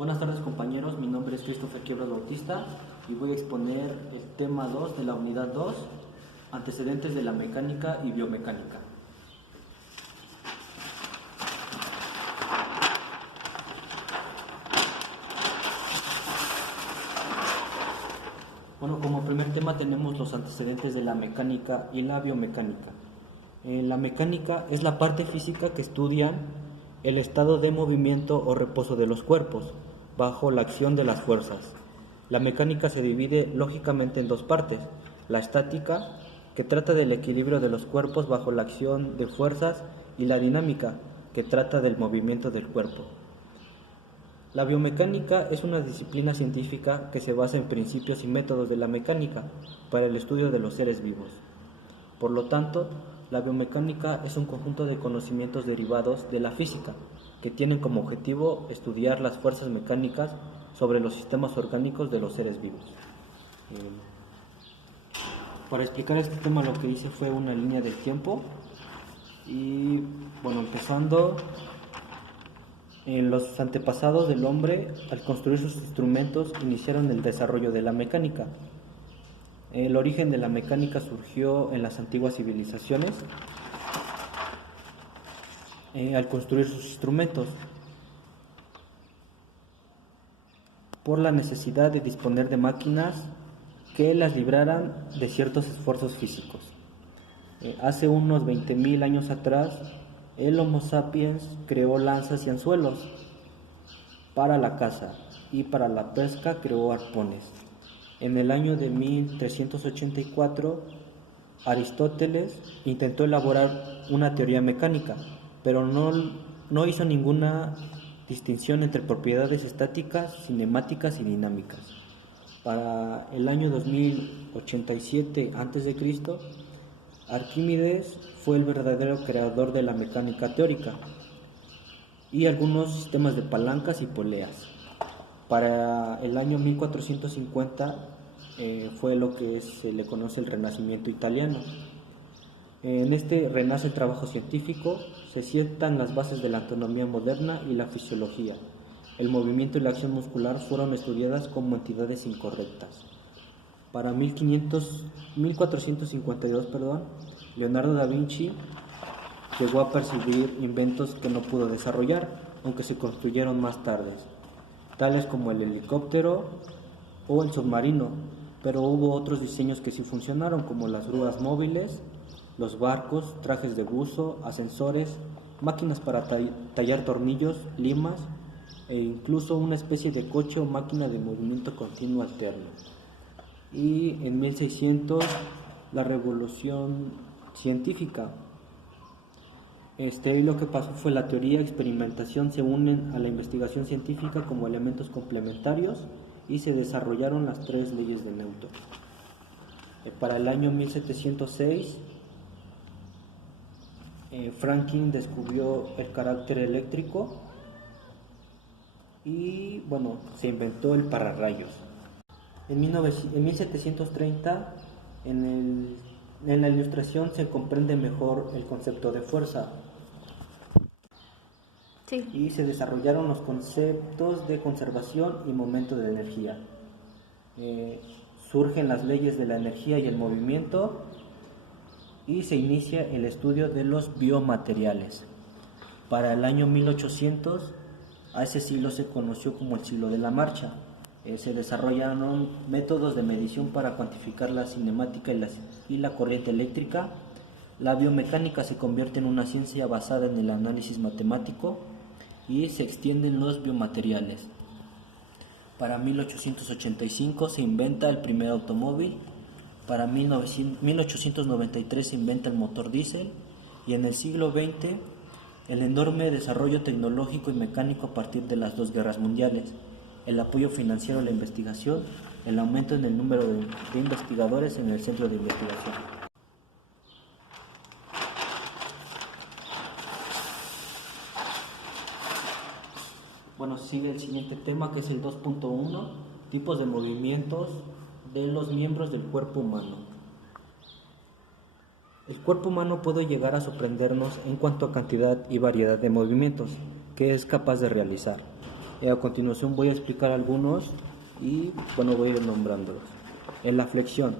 Buenas tardes compañeros, mi nombre es Christopher Quiebras Bautista y voy a exponer el tema 2 de la unidad 2, antecedentes de la mecánica y biomecánica. Bueno, como primer tema tenemos los antecedentes de la mecánica y la biomecánica. La mecánica es la parte física que estudia el estado de movimiento o reposo de los cuerpos bajo la acción de las fuerzas. La mecánica se divide lógicamente en dos partes: la estática, que trata del equilibrio de los cuerpos bajo la acción de fuerzas, y la dinámica, que trata del movimiento del cuerpo. La biomecánica es una disciplina científica que se basa en principios y métodos de la mecánica para el estudio de los seres vivos. Por lo tanto, la biomecánica es un conjunto de conocimientos derivados de la física que tienen como objetivo estudiar las fuerzas mecánicas sobre los sistemas orgánicos de los seres vivos. Para explicar este tema lo que hice fue una línea del tiempo y bueno, empezando en los antepasados del hombre, al construir sus instrumentos, iniciaron el desarrollo de la mecánica. El origen de la mecánica surgió en las antiguas civilizaciones al construir sus instrumentos, por la necesidad de disponer de máquinas que las libraran de ciertos esfuerzos físicos. Hace unos 20.000 años atrás, el Homo sapiens creó lanzas y anzuelos para la caza, y para la pesca creó arpones. En el año de 1384, Aristóteles intentó elaborar una teoría mecánica, pero no hizo ninguna distinción entre propiedades estáticas, cinemáticas y dinámicas. Para el año 2087 a.C., Arquímedes fue el verdadero creador de la mecánica teórica y algunos sistemas de palancas y poleas. Para el año 1450 fue lo que se le conoce el Renacimiento italiano. En este renace el trabajo científico, se sientan las bases de la anatomía moderna y la fisiología. El movimiento y la acción muscular fueron estudiadas como entidades incorrectas. Para 1452, Leonardo da Vinci llegó a percibir inventos que no pudo desarrollar, aunque se construyeron más tarde, tales como el helicóptero o el submarino, pero hubo otros diseños que sí funcionaron, como las grúas móviles, los barcos, trajes de buzo, ascensores, máquinas para tallar tornillos, limas e incluso una especie de coche o máquina de movimiento continuo alterno. Y en 1600 la revolución científica. Y lo que pasó fue la teoría y experimentación se unen a la investigación científica como elementos complementarios y se desarrollaron las tres leyes de Newton. Para el año 1706, Franklin descubrió el carácter eléctrico y se inventó el pararrayos. En 1730, en la ilustración se comprende mejor el concepto de fuerza. Sí. Y se desarrollaron los conceptos de conservación y momento de energía. Surgen las leyes de la energía y el movimiento y se inicia el estudio de los biomateriales. Para el año 1800, a ese siglo se conoció como el siglo de la marcha. Se desarrollaron métodos de medición para cuantificar la cinemática y la corriente eléctrica. La biomecánica se convierte en una ciencia basada en el análisis matemático y se extienden los biomateriales. Para 1885 se inventa el primer automóvil. Para 1893 se inventa el motor diésel, y en el siglo XX el enorme desarrollo tecnológico y mecánico a partir de las dos guerras mundiales, el apoyo financiero a la investigación, el aumento en el número de investigadores en el centro de investigación. Sigue el siguiente tema, que es el 2.1, tipos de movimientos de los miembros del cuerpo humano. El cuerpo humano puede llegar a sorprendernos en cuanto a cantidad y variedad de movimientos que es capaz de realizar. A continuación voy a explicar algunos y bueno, voy a ir nombrándolos. En la flexión.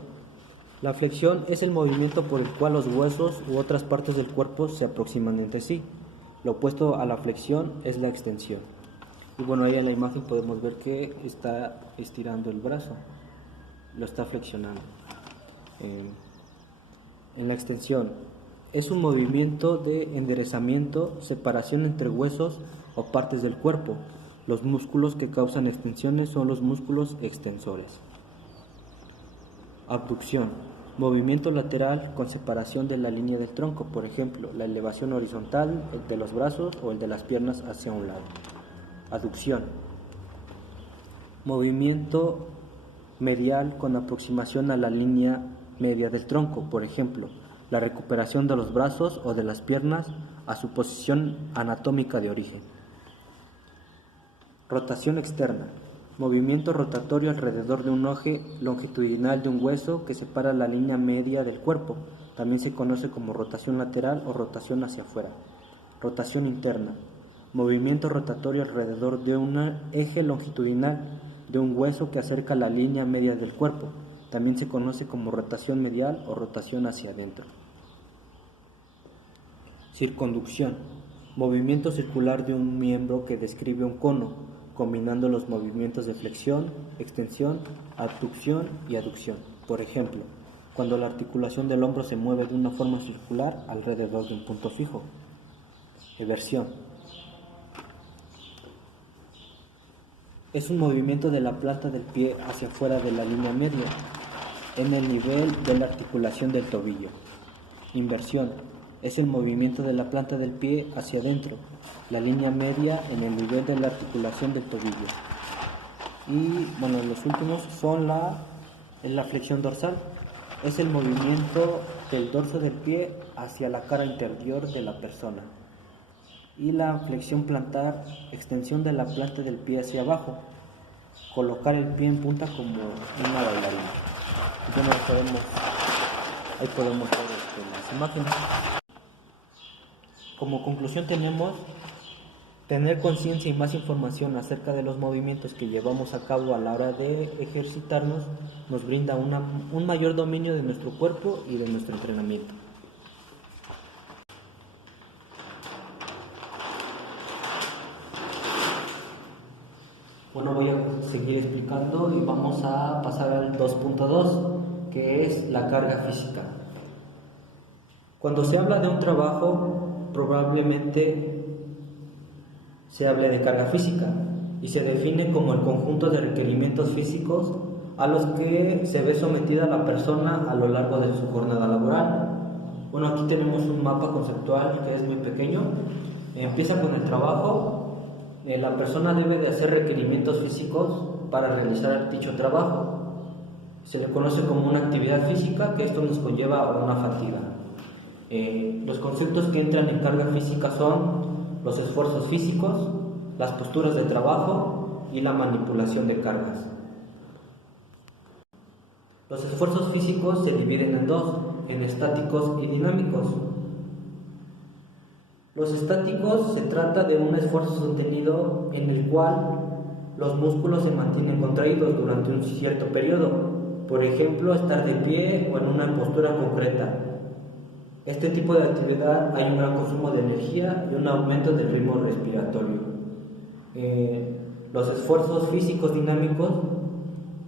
La flexión es el movimiento por el cual los huesos u otras partes del cuerpo se aproximan entre sí. Lo opuesto a la flexión es la extensión. Y bueno, ahí en la imagen podemos ver que está estirando el brazo, lo está flexionando. En la extensión es un movimiento de enderezamiento, separación entre huesos o partes del cuerpo. Los músculos que causan extensiones son los músculos extensores. Abducción, movimiento lateral con separación de la línea del tronco, por ejemplo, la elevación horizontal de los brazos o el de las piernas hacia un lado. Aducción, movimiento medial con aproximación a la línea media del tronco, por ejemplo, la recuperación de los brazos o de las piernas a su posición anatómica de origen. Rotación externa, movimiento rotatorio alrededor de un eje longitudinal de un hueso que separa la línea media del cuerpo. También se conoce como rotación lateral o rotación hacia afuera. Rotación interna, movimiento rotatorio alrededor de un eje longitudinal de un hueso que acerca la línea media del cuerpo. También se conoce como rotación medial o rotación hacia adentro. Circunducción, movimiento circular de un miembro que describe un cono, combinando los movimientos de flexión, extensión, abducción y aducción. Por ejemplo, cuando la articulación del hombro se mueve de una forma circular alrededor de un punto fijo. Eversión. Es un movimiento de la planta del pie hacia afuera de la línea media, en el nivel de la articulación del tobillo. Inversión. Es el movimiento de la planta del pie hacia adentro, la línea media en el nivel de la articulación del tobillo. Y bueno, los últimos son la flexión dorsal. Es el movimiento del dorso del pie hacia la cara interior de la persona. Y la flexión plantar, extensión de la planta del pie hacia abajo, colocar el pie en punta como una bailarina. Bueno, ahí podemos ver las imágenes. Como conclusión tenemos tener conciencia y más información acerca de los movimientos que llevamos a cabo a la hora de ejercitarnos nos brinda un mayor dominio de nuestro cuerpo y de nuestro entrenamiento. Bueno, voy a seguir explicando y vamos a pasar al 2.2, que es la carga física. Cuando se habla de un trabajo, probablemente se hable de carga física y se define como el conjunto de requerimientos físicos a los que se ve sometida la persona a lo largo de su jornada laboral. Bueno, aquí tenemos un mapa conceptual que es muy pequeño. Empieza con el trabajo. La persona debe de hacer requerimientos físicos para realizar dicho trabajo. Se le conoce como una actividad física, que esto nos conlleva a una fatiga. Los conceptos que entran en carga física son los esfuerzos físicos, las posturas de trabajo y la manipulación de cargas. Los esfuerzos físicos se dividen en dos, en estáticos y dinámicos. Los estáticos se trata de un esfuerzo sostenido en el cual los músculos se mantienen contraídos durante un cierto periodo, por ejemplo, estar de pie o en una postura concreta. Este tipo de actividad hay un gran consumo de energía y un aumento del ritmo respiratorio. Los esfuerzos físicos dinámicos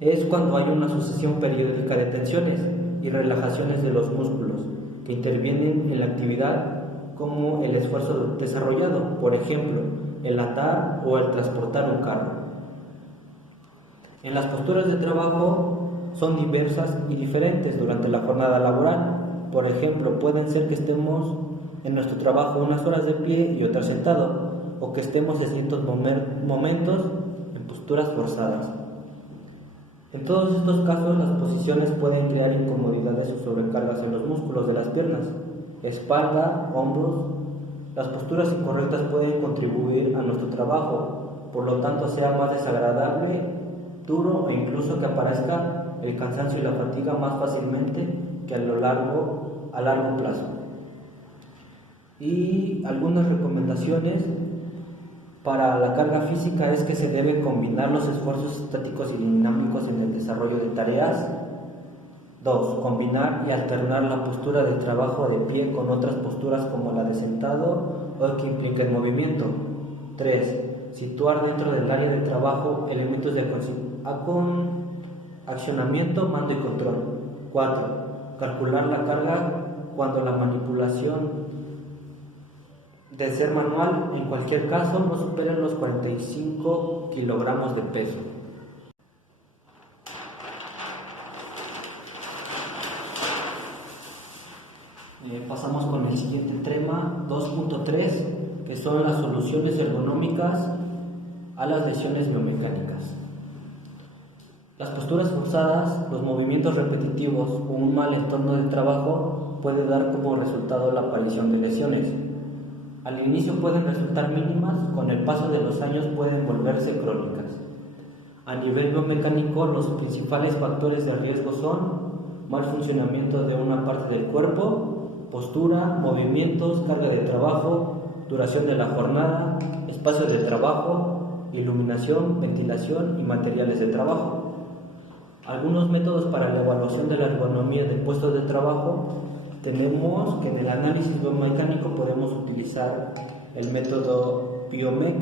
es cuando hay una sucesión periódica de tensiones y relajaciones de los músculos que intervienen en la actividad, como el esfuerzo desarrollado, por ejemplo, el atar o el transportar un carro. En las posturas de trabajo son diversas y diferentes durante la jornada laboral. Por ejemplo, pueden ser que estemos en nuestro trabajo unas horas de pie y otras sentado, o que estemos en ciertos momentos en posturas forzadas. En todos estos casos, las posiciones pueden crear incomodidades o sobrecargas en los músculos de las piernas, espalda, hombros. Las posturas incorrectas pueden contribuir a nuestro trabajo, por lo tanto sea más desagradable, duro e incluso que aparezca el cansancio y la fatiga más fácilmente que a largo plazo. Y algunas recomendaciones Para la carga física es que se deben combinar los esfuerzos estáticos y dinámicos en el desarrollo de tareas. 2. Combinar y alternar la postura de trabajo de pie con otras posturas como la de sentado o que impliquen movimiento. 3. Situar dentro del área de trabajo elementos de accionamiento, mando y control. 4. Calcular la carga cuando la manipulación de ser manual, en cualquier caso, no superen los 45 kilogramos de peso. Pasamos con el siguiente tema, 2.3, que son las soluciones ergonómicas a las lesiones biomecánicas. Las posturas forzadas, los movimientos repetitivos o un mal entorno de trabajo puede dar como resultado la aparición de lesiones. Al inicio pueden resultar mínimas, con el paso de los años pueden volverse crónicas. A nivel biomecánico, los principales factores de riesgo son mal funcionamiento de una parte del cuerpo, postura, movimientos, carga de trabajo, duración de la jornada, espacio de trabajo, iluminación, ventilación y materiales de trabajo. Algunos métodos para la evaluación de la ergonomía del puesto de trabajo tenemos que en el análisis biomecánico podemos utilizar el método BIOMEC,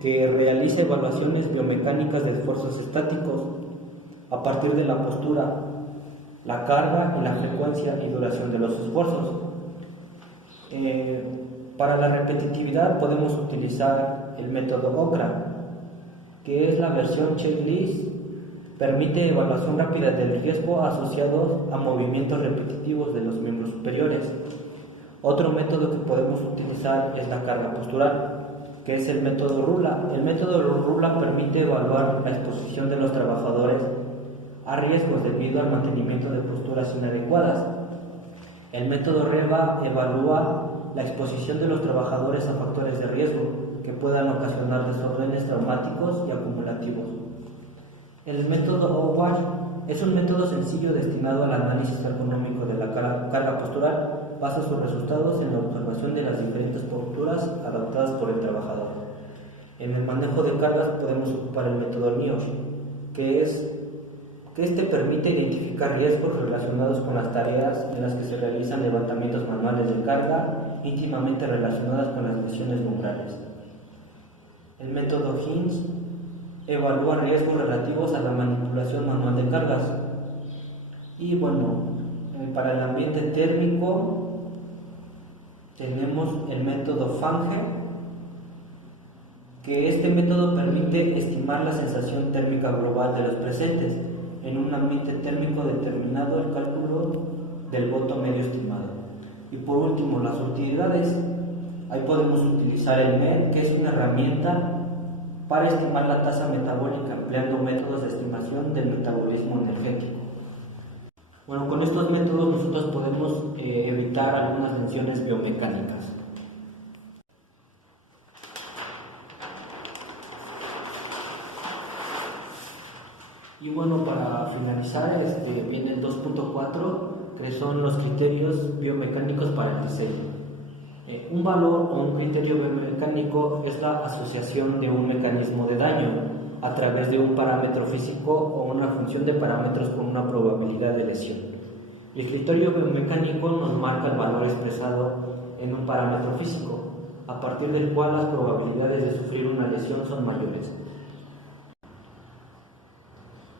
que realiza evaluaciones biomecánicas de esfuerzos estáticos a partir de la postura, la carga y la frecuencia y duración de los esfuerzos. Para la repetitividad podemos utilizar el método OCRA, que es la versión checklist. Permite evaluación rápida del riesgo asociado a movimientos repetitivos de los miembros superiores. Otro método que podemos utilizar es la carga postural, que es el método RULA. El método RULA permite evaluar la exposición de los trabajadores a riesgos debido al mantenimiento de posturas inadecuadas. El método REVA evalúa la exposición de los trabajadores a factores de riesgo que puedan ocasionar desórdenes traumáticos y acumulativos. El método OWASH es un método sencillo destinado al análisis ergonómico de la carga postural. Basa sus resultados en la observación de las diferentes posturas adoptadas por el trabajador. En el manejo de cargas podemos ocupar el método NIOSH, que este permite identificar riesgos relacionados con las tareas en las que se realizan levantamientos manuales de carga íntimamente relacionadas con las lesiones lumbrales. El método HINS evalúa riesgos relativos a la manipulación manual de cargas. Y bueno, para el ambiente térmico tenemos el método FANGE, que este método permite estimar la sensación térmica global de los presentes en un ambiente térmico determinado, el cálculo del voto medio estimado. Y por último, las utilidades. Ahí podemos utilizar el MET, que es una herramienta para estimar la tasa metabólica empleando métodos de estimación del metabolismo energético. Bueno, con estos métodos nosotros podemos evitar algunas lesiones biomecánicas. Y bueno, para finalizar, viene el 2.4, que son los criterios biomecánicos para el diseño. Un valor o un criterio biomecánico es la asociación de un mecanismo de daño a través de un parámetro físico o una función de parámetros con una probabilidad de lesión. El criterio biomecánico nos marca el valor expresado en un parámetro físico, a partir del cual las probabilidades de sufrir una lesión son mayores.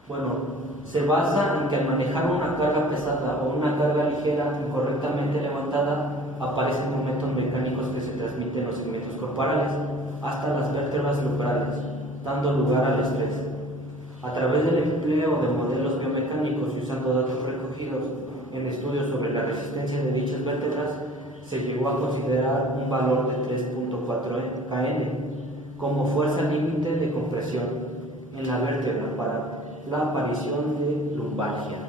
Bueno, se basa en que al manejar una carga pesada o una carga ligera incorrectamente levantada, aparecen momentos mecánicos que se transmiten en los segmentos corporales hasta las vértebras lumbrales, dando lugar al estrés. A través del empleo de modelos biomecánicos y usando datos recogidos en estudios sobre la resistencia de dichas vértebras, se llegó a considerar un valor de 3.4 kN como fuerza límite de compresión en la vértebra para la aparición de lumbalgia.